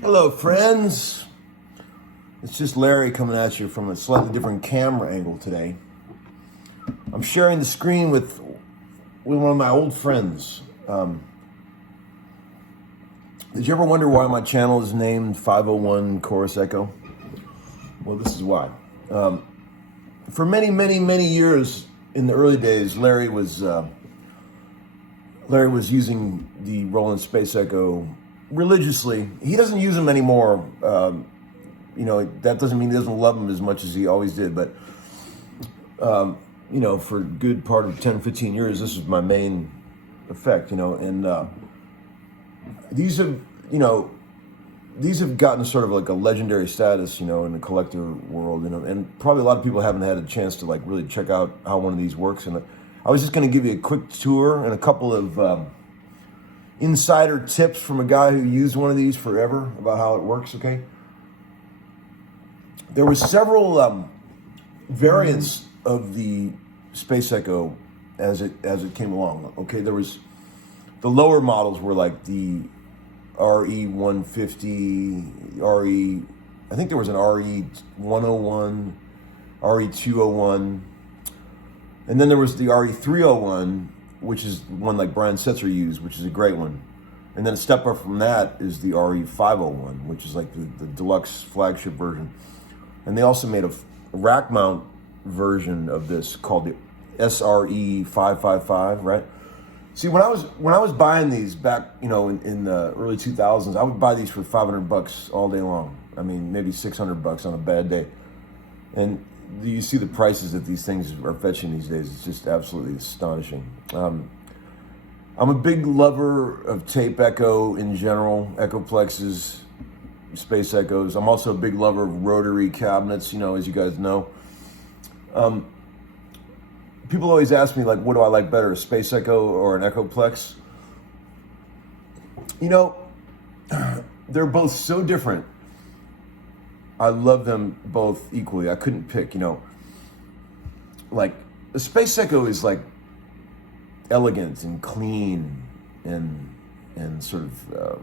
Hello, friends. It's just Larry coming at you from a slightly different camera angle today. I'm sharing the screen with one of my old friends. Did you ever wonder why my channel is named 501 Chorus Echo? Well, this is why. For many years in the early days, Larry was using the Roland Space Echo religiously. He doesn't use them anymore. That doesn't mean he doesn't love them as much as he always did, but for a good part of 10-15 years, this is my main effect, and these have gotten sort of like a legendary status, in the collector world, and probably a lot of people haven't had a chance to like really check out how one of these works. And I was just going to give you a quick tour and a couple of insider tips from a guy who used one of these forever about how it works. Okay, there were several variants of the Space Echo as it came along. Okay, there was the lower models were like the RE150, I think there was an RE101, RE201, and then there was the RE301, which is one like Brian Setzer used, which is a great one. And then a step up from that is the RE501, which is like the deluxe flagship version. And they also made a rack mount version of this called the SRE555, right? See, when I was buying these back, in the early 2000s, I would buy these for $500 all day long. I mean, maybe $600 on a bad day. And you see the prices that these things are fetching these days. It's just absolutely astonishing. I'm a big lover of tape echo in general, echoplexes, space echoes. I'm also a big lover of rotary cabinets, as you guys know. People always ask me, like, what do I like better, a space echo or an echoplex? They're both so different. I love them both equally. I couldn't pick, Like, the space echo is like elegant and clean and sort of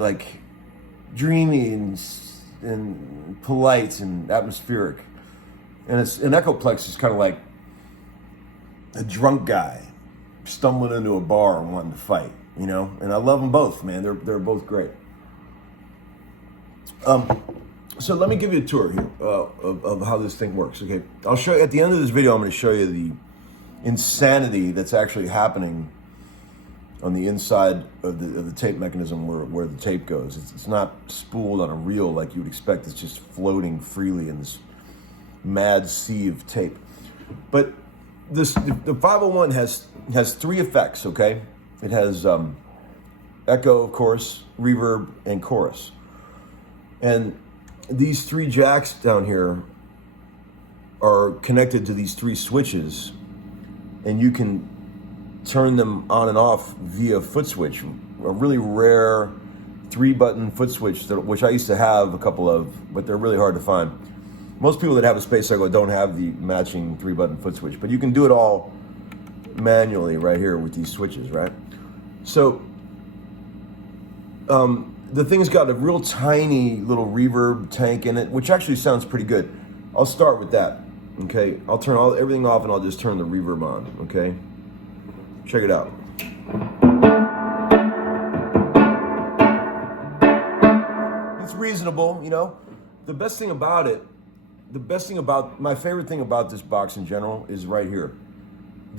like dreamy and polite and atmospheric. And an echoplex is kind of like a drunk guy stumbling into a bar and wanting to fight, And I love them both, man. They're both great. So let me give you a tour here of how this thing works. Okay, I'll show you at the end of this video. I'm going to show you the insanity that's actually happening on the inside of the tape mechanism where the tape goes. It's not spooled on a reel like you would expect. It's just floating freely in this mad sea of tape. But the 501 has three effects. Okay, it has echo, of course, reverb, and chorus. And these three jacks down here are connected to these three switches, and you can turn them on and off via foot switch, a really rare 3-button foot switch, which I used to have a couple of, but they're really hard to find. Most people that have a Space Echo don't have the matching 3-button foot switch, but you can do it all manually right here with these switches, right? So the thing's got a real tiny little reverb tank in it, which actually sounds pretty good. I'll start with that, okay? I'll turn everything off and I'll just turn the reverb on, okay? Check it out. It's reasonable, The best thing about my favorite thing about this box in general is right here.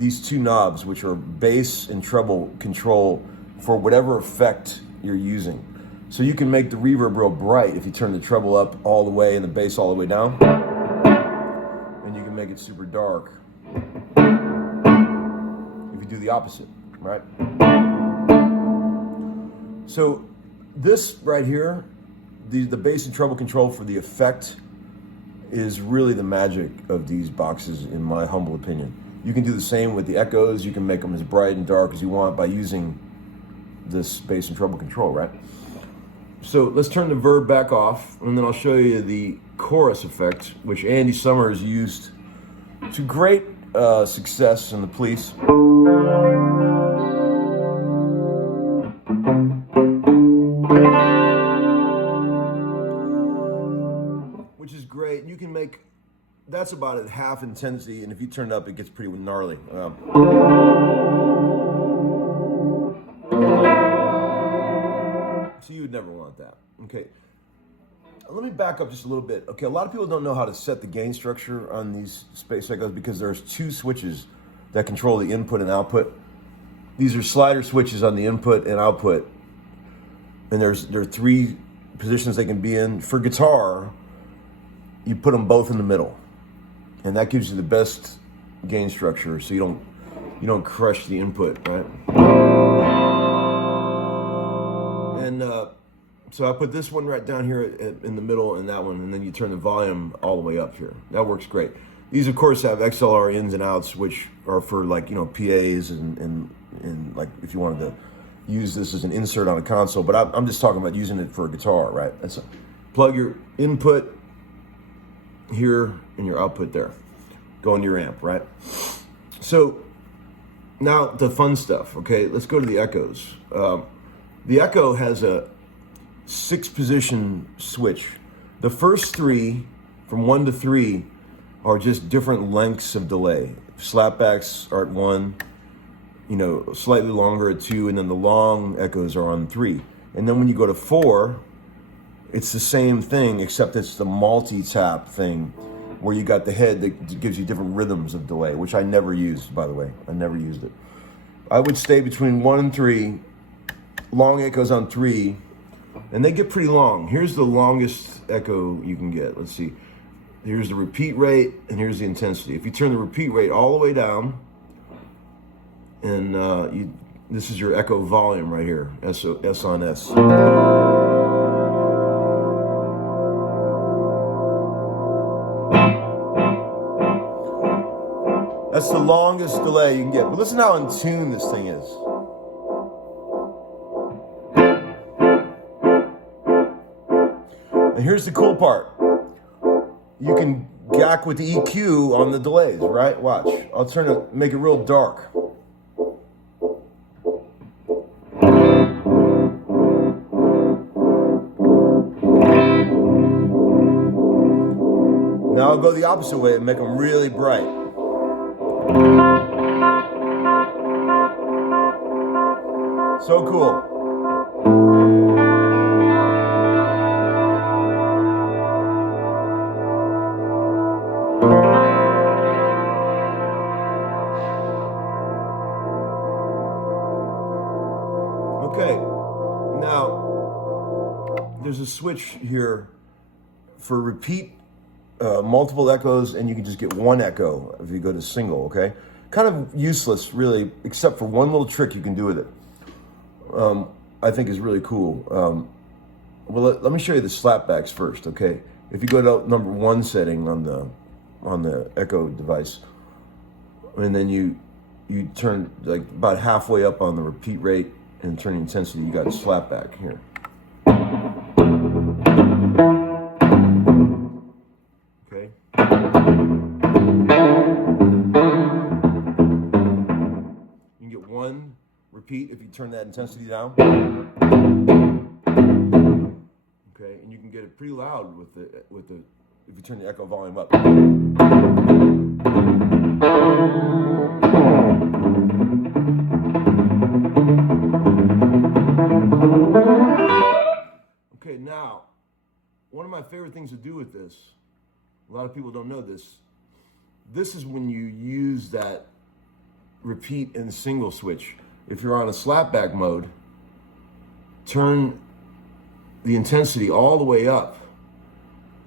these two knobs, which are bass and treble control for whatever effect you're using. So you can make the reverb real bright if you turn the treble up all the way and the bass all the way down. And you can make it super dark if you do the opposite, right? So this right here, the bass and treble control for the effect is really the magic of these boxes, in my humble opinion. You can do the same with the echoes. You can make them as bright and dark as you want by using this bass and treble control, right? So let's turn the verb back off, and then I'll show you the chorus effect, which Andy Summers used to great success in The Police. Which is great. You can make, that's about at half intensity, and if you turn it up, it gets pretty gnarly. So you would never want that. Okay. Let me back up just a little bit. Okay, a lot of people don't know how to set the gain structure on these space echoes because there's two switches that control the input and output. These are slider switches on the input and output. And there are three positions they can be in. For guitar, you put them both in the middle. And that gives you the best gain structure so you don't crush the input, right? And so I put this one right down here in the middle and that one, and then you turn the volume all the way up here. That works great. These, of course, have XLR ins and outs, which are for, like, you know, PAs and like if you wanted to use this as an insert on a console. But I'm just talking about using it for a guitar, right? Plug your input here and your output there. Go into your amp, right? So now the fun stuff, okay? Let's go to the echoes. The echo has a 6-position switch. The first three, from 1 to 3, are just different lengths of delay. Slapbacks are at 1, you know, slightly longer at 2, and then the long echoes are on 3. And then when you go to 4, it's the same thing, except it's the multi-tap thing, where you got the head that gives you different rhythms of delay, which I never used, by the way. I never used it. I would stay between 1 and 3, long echoes on 3, and they get pretty long. Here's the longest echo you can get. Let's see. Here's the repeat rate, and here's the intensity. If you turn the repeat rate all the way down, and this is your echo volume right here, S on S. That's the longest delay you can get. But listen how in tune this thing is. And here's the cool part. You can gack with the EQ on the delays, right? Watch. I'll make it real dark. Now I'll go the opposite way and make them really bright. So cool. Okay, now there's a switch here for repeat multiple echoes, and you can just get one echo if you go to single, okay? Kind of useless, really, except for one little trick you can do with it. I think is really cool. Well, let me show you the slapbacks first, okay? If you go to number 1 setting on the echo device, and then you turn like about halfway up on the repeat rate and turn the intensity, you got a slapback here. Okay. You can get 1 repeat if you turn that intensity down. Okay, and you can get it pretty loud with the if you turn the echo volume up. Okay, now one of my favorite things to do with this, a lot of people don't know this. This is when you use that repeat in the single switch. If you're on a slapback mode, turn the intensity all the way up,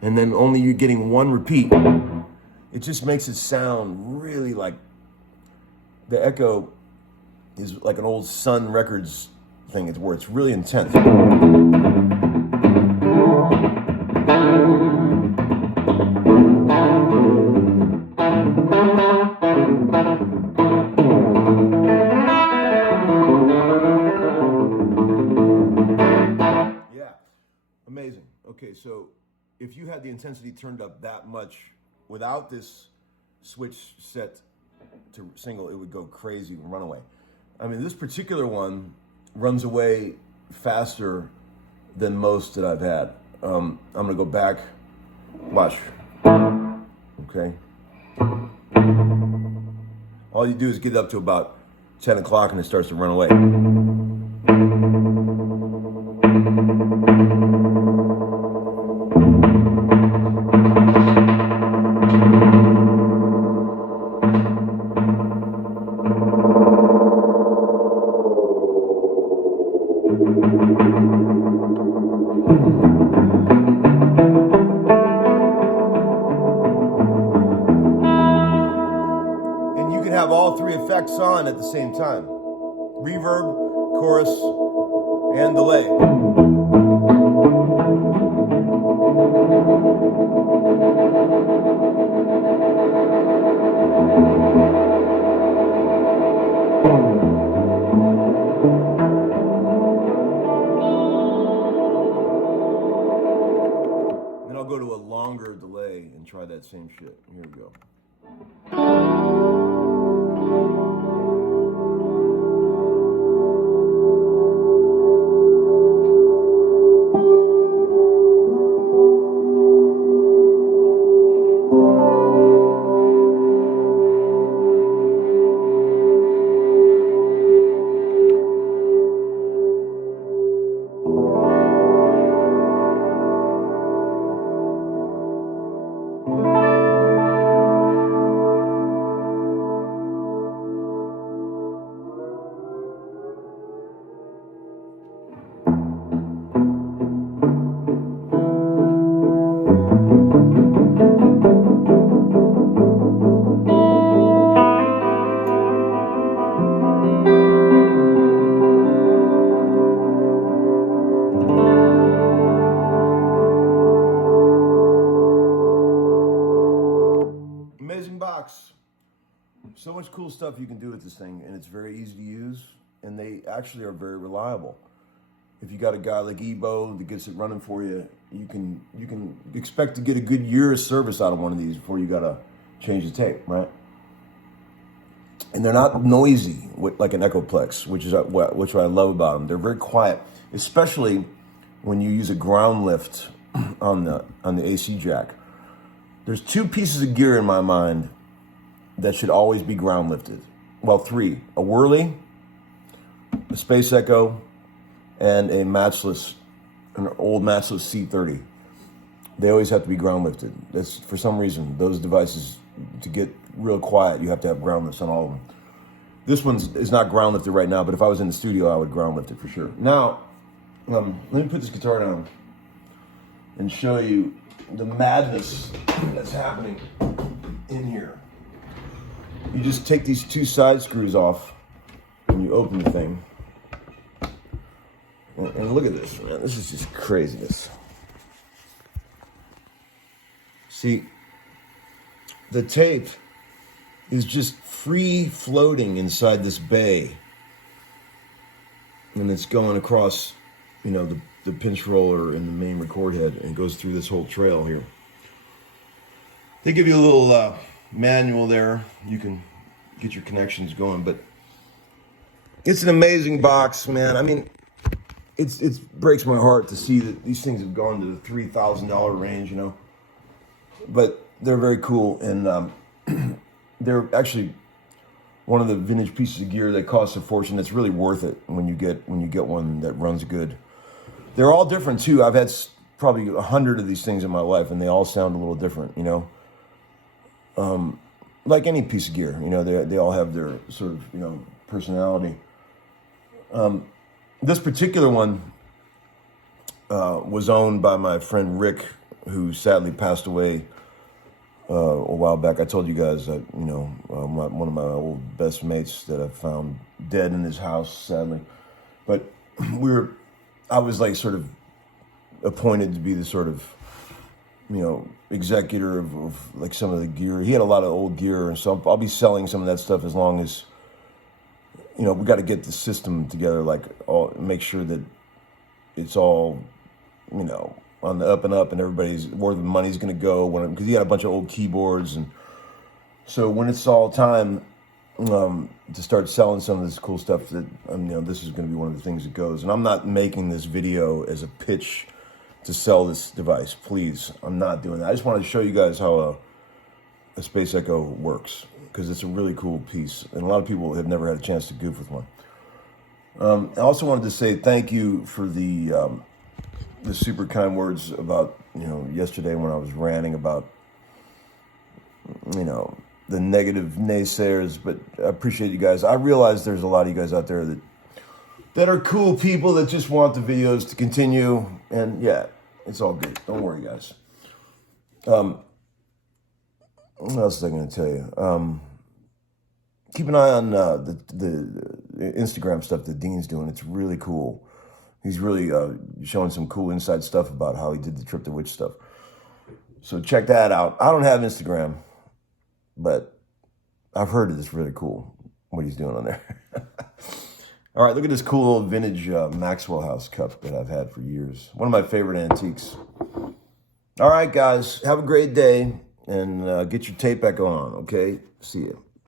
and then only you're getting one repeat. It just makes it sound really like the echo is like an old Sun Records thing. It's where it's really intense. Yeah, amazing. Okay, so if you had the intensity turned up that much without this switch set to single, it would go crazy and run away. I mean, this particular one runs away faster than most that I've had. I'm gonna go back, watch, okay? All you do is get it up to about 10 o'clock and it starts to run away. Have all three effects on at the same time: reverb, chorus, and delay. Then I'll go to a longer delay and try that same shit. Here we go. Amazing box. So much cool stuff you can do with this thing, and it's very easy to use, and they actually are very reliable. If you got a guy like Ebo that gets it running for you, you can expect to get a good year of service out of one of these before you gotta change the tape, right? And they're not noisy like an Echoplex, which I love about them. They're very quiet, especially when you use a ground lift on the AC jack. There's two pieces of gear in my mind that should always be ground lifted. Well, three: a Whirly, a Space Echo, and an old matchless C30. They always have to be ground lifted. That's, for some reason, those devices, to get real quiet, you have to have ground lifts on all of them. This one is not ground lifted right now, but if I was in the studio, I would ground lift it for sure. Now, let me put this guitar down and show you the madness that's happening in here. You just take these two side screws off and you open the thing. And look at this, man. This is just craziness. See, the tape is just free floating inside this bay. And it's going across, the pinch roller and the main record head, and goes through this whole trail here. They give you a little manual there. You can get your connections going, but it's an amazing box, man. I mean, it breaks my heart to see that these things have gone to the $3,000 range, but they're very cool, and they're actually one of the vintage pieces of gear that costs a fortune. That's really worth it when you get one that runs good. They're all different too. I've had probably 100 of these things in my life, and they all sound a little different, like any piece of gear, you know, they all have their sort of, you know, personality. This particular one was owned by my friend Rick, who sadly passed away a while back. I told you guys that, you know, one of my old best mates that I found dead in his house, sadly. But I was like sort of appointed to be the sort of, you know, executor of like some of the gear. He had a lot of old gear, and so I'll be selling some of that stuff as long as, you know, we got to get the system together, like make sure that it's all, you know, on the up and up, and everybody's where the money's going to go because he had a bunch of old keyboards, and so when it's all time to start selling some of this cool stuff, that you know, this is going to be one of the things that goes. And I'm not making this video as a pitch to sell this device, please. I'm not doing that. I just wanted to show you guys how a Space Echo works, because it's a really cool piece, and a lot of people have never had a chance to goof with one. I also wanted to say thank you for the super kind words about, you know, yesterday when I was ranting about, you know, the negative naysayers, but I appreciate you guys. I realize there's a lot of you guys out there that are cool people that just want the videos to continue, and yeah, it's all good. Don't worry, guys. What else was I going to tell you? Keep an eye on the Instagram stuff that Dean's doing. It's really cool. He's really showing some cool inside stuff about how he did the Trip to Witch stuff. So check that out. I don't have Instagram, but I've heard it's really cool what he's doing on there. All right, look at this cool old vintage Maxwell House cup that I've had for years. One of my favorite antiques. All right, guys, have a great day, and get your tape back on, okay? See ya.